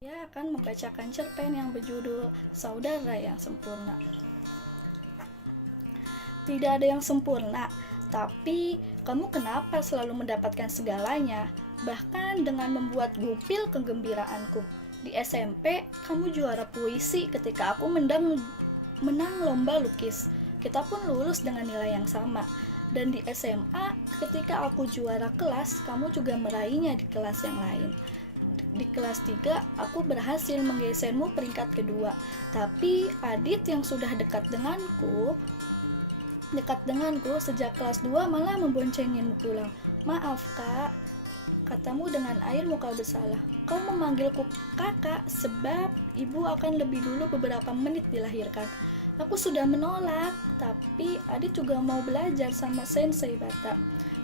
Dia akan membacakan cerpen yang berjudul Saudara yang Sempurna. Tidak ada yang sempurna, tapi kamu kenapa selalu mendapatkan segalanya? Bahkan dengan membuat gupil kegembiraanku. Di SMP, kamu juara puisi ketika aku menang lomba lukis. Kita pun lulus dengan nilai yang sama. Dan di SMA, ketika aku juara kelas, kamu juga meraihnya di kelas yang lain. Di kelas 3, aku berhasil menggesermu peringkat kedua. Tapi Adit yang sudah dekat denganku sejak kelas 2 malah memboncengin pulang. Maaf kak, katamu dengan air muka bersalah. Kau memanggilku kakak sebab ibu akan lebih dulu beberapa menit dilahirkan. Aku sudah menolak, tapi Adit juga mau belajar sama Sensei Bata.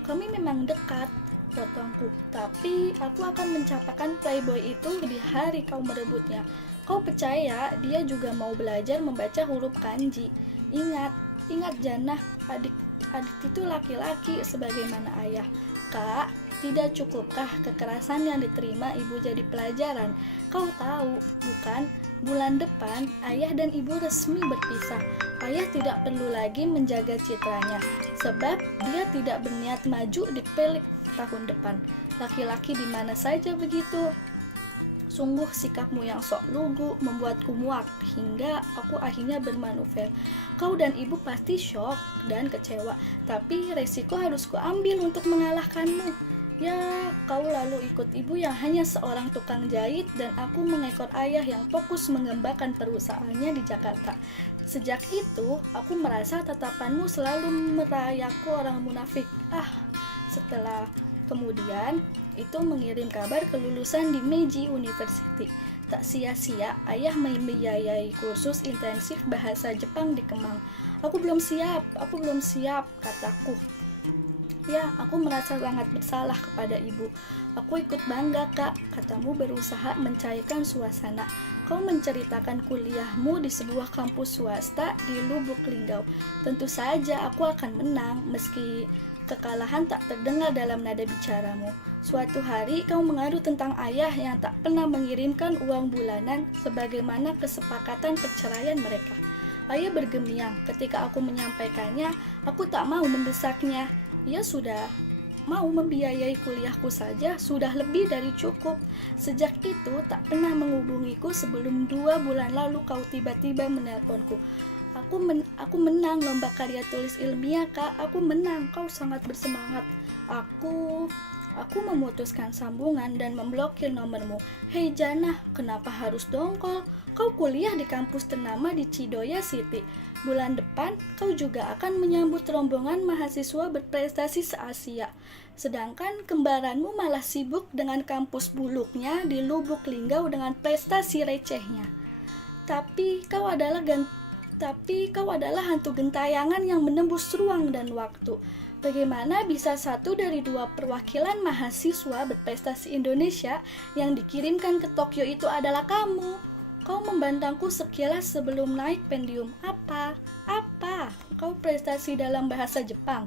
Kami memang dekat, potongku, tapi aku akan mencapakan playboy itu di hari kau merebutnya. Kau percaya dia juga mau belajar membaca huruf kanji. Ingat Janah, adik itu laki-laki sebagaimana ayah. Kak, tidak cukupkah kekerasan yang diterima ibu jadi pelajaran? Kau tahu, bukan? Bulan depan, ayah dan ibu resmi berpisah. Ayah tidak perlu lagi menjaga citranya, sebab dia tidak berniat maju di pelik tahun depan. Laki-laki di mana saja begitu. Sungguh sikapmu yang sok lugu membuatku muak hingga aku akhirnya bermanuver. Kau dan ibu pasti syok dan kecewa, tapi resiko harus kuambil untuk mengalahkanmu. Ya, kau lalu ikut ibu yang hanya seorang tukang jahit dan aku mengekor ayah yang fokus mengembangkan perusahaannya di Jakarta. Sejak itu, aku merasa tatapanmu selalu merayaku orang munafik. Setelah kemudian itu mengirim kabar kelulusan di Meiji University. Tak sia-sia ayah membiayai kursus intensif bahasa Jepang di Kemang. Aku belum siap, kataku. Ya, aku merasa sangat bersalah kepada ibu. Aku ikut bangga, kak, katamu berusaha mencairkan suasana. Kau menceritakan kuliahmu di sebuah kampus swasta di Lubuk Linggau. Tentu saja aku akan menang, meski kekalahan tak terdengar dalam nada bicaramu. Suatu hari kau mengadu tentang ayah yang tak pernah mengirimkan uang bulanan sebagaimana kesepakatan perceraian mereka. Ayah bergemiang ketika aku menyampaikannya. Aku tak mau mendesaknya. Ia sudah mau membiayai kuliahku saja sudah lebih dari cukup. Sejak itu tak pernah menghubungiku sebelum 2 bulan lalu kau tiba-tiba menelponku. Aku menang lomba karya tulis ilmiah, kak. Aku menang. Kau sangat bersemangat. Aku memutuskan sambungan dan memblokir nomormu. Hei Janah, kenapa harus dongkol? Kau kuliah di kampus ternama di Chidoya City. Bulan depan kau juga akan menyambut rombongan mahasiswa berprestasi se-Asia. Sedangkan kembaranmu malah sibuk dengan kampus buluknya di Lubuk Linggau dengan prestasi recehnya. Tapi kau adalah hantu gentayangan yang menembus ruang dan waktu. Bagaimana bisa 1 dari 2 perwakilan mahasiswa berprestasi Indonesia yang dikirimkan ke Tokyo itu adalah kamu? Kau membantangku sekilas sebelum naik pendium. Apa? Kau prestasi dalam bahasa Jepang.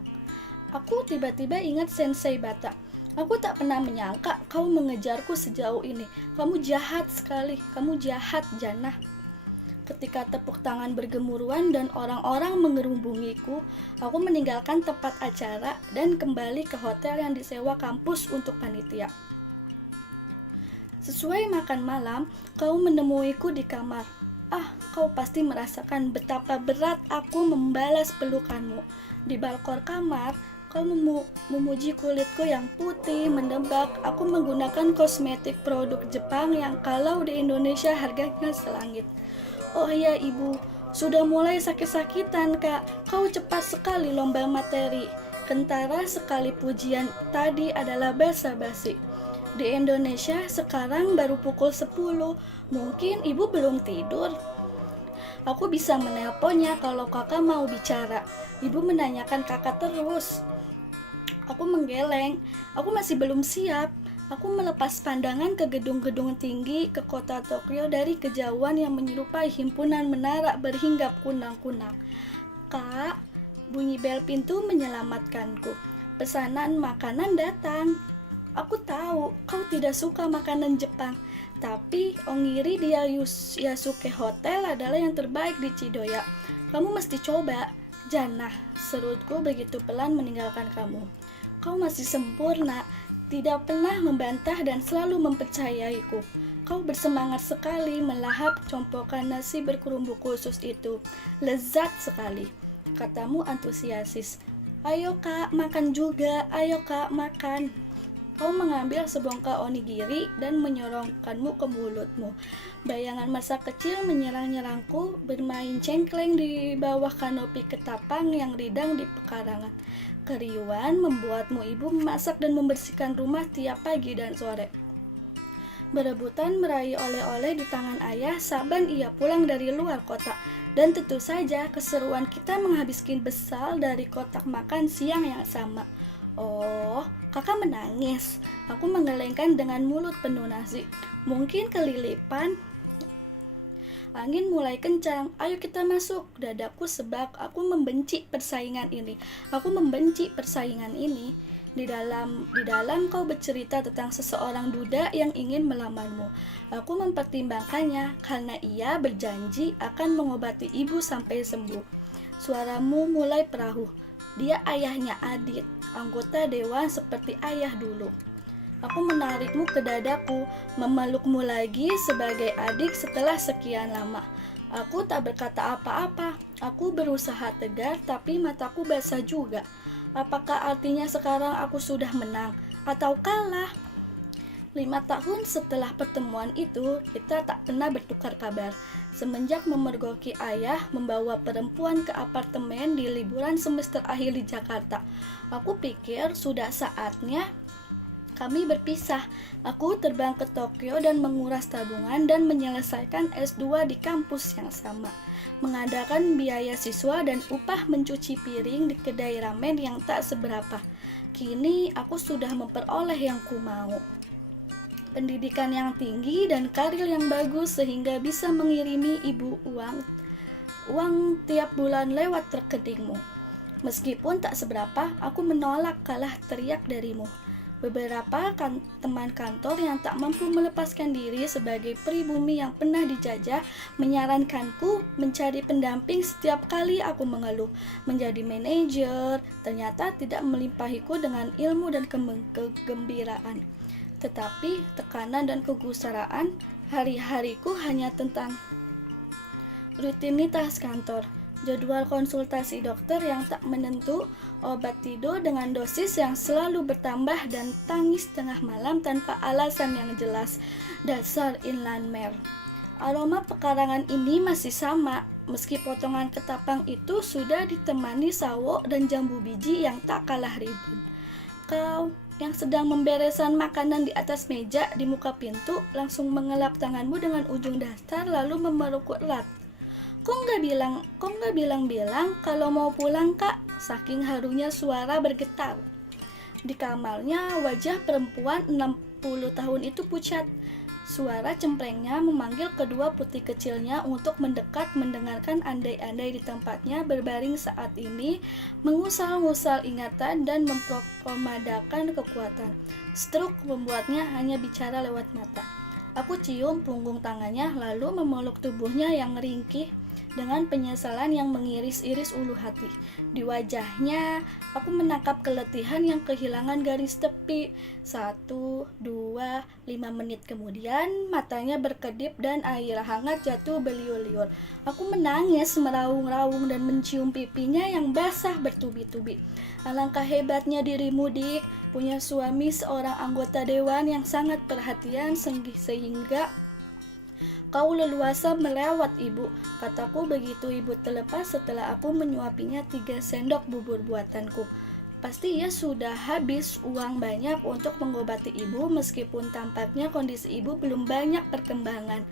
Aku tiba-tiba ingat Sensei Bata. Aku tak pernah menyangka kau mengejarku sejauh ini. Kamu jahat sekali. Kamu jahat, Janah. Ketika tepuk tangan bergemuruhan dan orang-orang mengerubungiku, aku meninggalkan tempat acara dan kembali ke hotel yang disewa kampus untuk panitia. Sesuai makan malam, kau menemuiku di kamar. Kau pasti merasakan betapa berat aku membalas pelukanmu. Di balkon kamar, kau memuji kulitku yang putih, mendebak. Aku menggunakan kosmetik produk Jepang yang kalau di Indonesia harganya selangit. Oh ya ibu, sudah mulai sakit-sakitan kak. Kau cepat sekali lomba materi. Kentara sekali pujian tadi adalah basa-basi. Di Indonesia sekarang baru pukul 10. Mungkin ibu belum tidur. Aku bisa menelponnya kalau kakak mau bicara. Ibu menanyakan kakak terus. Aku menggeleng. Aku masih belum siap. Aku melepas pandangan ke gedung-gedung tinggi ke kota Tokyo dari kejauhan yang menyerupai himpunan menara berhinggap kunang-kunang. Kak, bunyi bel pintu menyelamatkanku. Pesanan makanan datang. Aku tahu kau tidak suka makanan Jepang, Tapi Onigiri di Yasuke Hotel adalah yang terbaik di Chidoya. Kamu mesti coba. Janah, serutku begitu pelan meninggalkan kamu. Kau masih sempurna, tidak pernah membantah dan selalu mempercayaiku. Kau bersemangat sekali melahap compokan nasi berkerumbu khusus itu. Lezat sekali, katamu antusiasis. Ayo kak, makan juga, ayo kak, makan. Kau mengambil sebongkah onigiri dan menyorongkanmu ke mulutmu. Bayangan masa kecil menyerang-nyerangku, bermain cengkleng di bawah kanopi ketapang yang ridang di pekarangan. Keriuhan membuatmu ibu memasak dan membersihkan rumah tiap pagi dan sore. Berebutan meraih oleh-oleh di tangan ayah saban ia pulang dari luar kota. Dan tentu saja keseruan kita menghabiskan besal dari kotak makan siang yang sama. Oh, kakak menangis. Aku menggelengkan dengan mulut penuh nasi. Mungkin kelilipan. Angin mulai kencang. Ayo kita masuk. Dadaku sebab aku membenci persaingan ini. Aku membenci persaingan ini. Di dalam kau bercerita tentang seseorang duda yang ingin melamarmu. Aku mempertimbangkannya karena ia berjanji akan mengobati ibu sampai sembuh. Suaramu mulai perahu. Dia ayahnya Adit, anggota dewan seperti ayah dulu. Aku menarikmu ke dadaku, memelukmu lagi sebagai adik setelah sekian lama. Aku tak berkata apa-apa. Aku berusaha tegar tapi mataku basah juga. Apakah artinya sekarang aku sudah menang atau kalah? 5 tahun setelah pertemuan itu, kita tak pernah bertukar kabar. Semenjak memergoki ayah membawa perempuan ke apartemen di liburan semester akhir di Jakarta, aku pikir sudah saatnya kami berpisah. Aku terbang ke Tokyo dan menguras tabungan dan menyelesaikan S2 di kampus yang sama. Mengadakan biaya siswa dan upah mencuci piring di kedai ramen yang tak seberapa. Kini aku sudah memperoleh yang ku mau. Pendidikan yang tinggi dan karir yang bagus sehingga bisa mengirimi ibu uang tiap bulan lewat rekeningmu. Meskipun tak seberapa, aku menolak kalah teriak darimu. Beberapa teman kantor yang tak mampu melepaskan diri sebagai pribumi yang pernah dijajah menyarankanku mencari pendamping setiap kali aku mengeluh. Menjadi manajer ternyata tidak melimpahiku dengan ilmu dan kegembiraan. Tetapi tekanan dan kegusaraan, hari-hariku hanya tentang rutinitas kantor, jadwal konsultasi dokter yang tak menentu, obat tidur dengan dosis yang selalu bertambah dan tangis tengah malam tanpa alasan yang jelas. Dasar inland mare. Aroma pekarangan ini masih sama, meski potongan ketapang itu sudah ditemani sawo dan jambu biji yang tak kalah ribun. Kau yang sedang membereskan makanan di atas meja di muka pintu langsung mengelap tanganmu dengan ujung daster lalu memelukku erat. Kok nggak bilang kalau mau pulang kak? Saking harunya suara bergetar. Di kamarnya wajah perempuan 60 tahun itu pucat. Suara cemprengnya memanggil kedua putih kecilnya untuk mendekat mendengarkan andai-andai di tempatnya berbaring saat ini, mengusal-ngusal ingatan dan mempromadakan kekuatan. Stroke membuatnya hanya bicara lewat mata. Aku cium punggung tangannya lalu memeluk tubuhnya yang ringkih dengan penyesalan yang mengiris-iris ulu hati. Di wajahnya, aku menangkap keletihan yang kehilangan garis tepi. 1, 2, 5 menit kemudian, matanya berkedip dan air hangat jatuh beliur-liur. Aku menangis meraung-raung dan mencium pipinya yang basah bertubi-tubi. Alangkah hebatnya dirimu, Dik, punya suami seorang anggota dewan yang sangat perhatian sehingga kau leluasa melewat ibu, kataku begitu ibu terlepas setelah aku menyuapinya 3 sendok bubur buatanku. Pasti ia sudah habis uang banyak untuk mengobati ibu meskipun tampaknya kondisi ibu belum banyak perkembangan.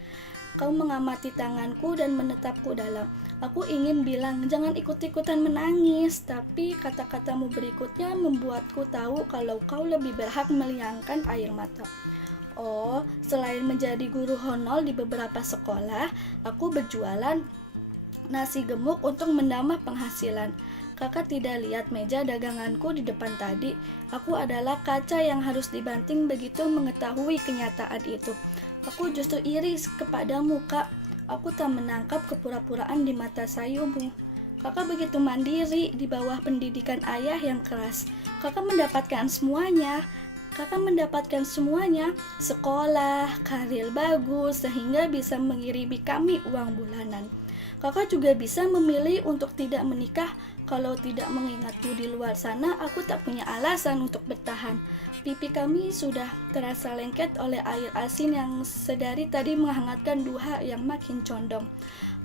Kau mengamati tanganku dan menetapku dalam. Aku ingin bilang jangan ikut-ikutan menangis, tapi kata-katamu berikutnya membuatku tahu kalau kau lebih berhak meliangkan air mata. Oh, selain menjadi guru honor di beberapa sekolah, aku berjualan nasi gemuk untuk menambah penghasilan. Kakak tidak lihat meja daganganku di depan tadi. Aku adalah kaca yang harus dibanting begitu mengetahui kenyataan itu. Aku justru iri kepadamu, Kak. Aku tak menangkap kepura-puraan di mata sayumu. Kakak begitu mandiri di bawah pendidikan ayah yang keras. Kakak mendapatkan semuanya. Sekolah, karir bagus, sehingga bisa mengirimi kami uang bulanan. Kakak juga bisa memilih untuk tidak menikah. Kalau tidak mengingatku di luar sana, aku tak punya alasan untuk bertahan. Pipi kami sudah terasa lengket oleh air asin yang sedari tadi menghangatkan duha yang makin condong.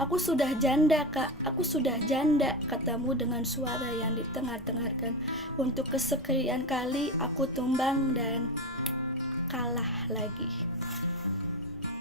Aku sudah janda, Kak. Aku sudah janda, katamu dengan suara yang ditengar-tengarkan. Untuk kesekian kali aku tumbang dan kalah lagi.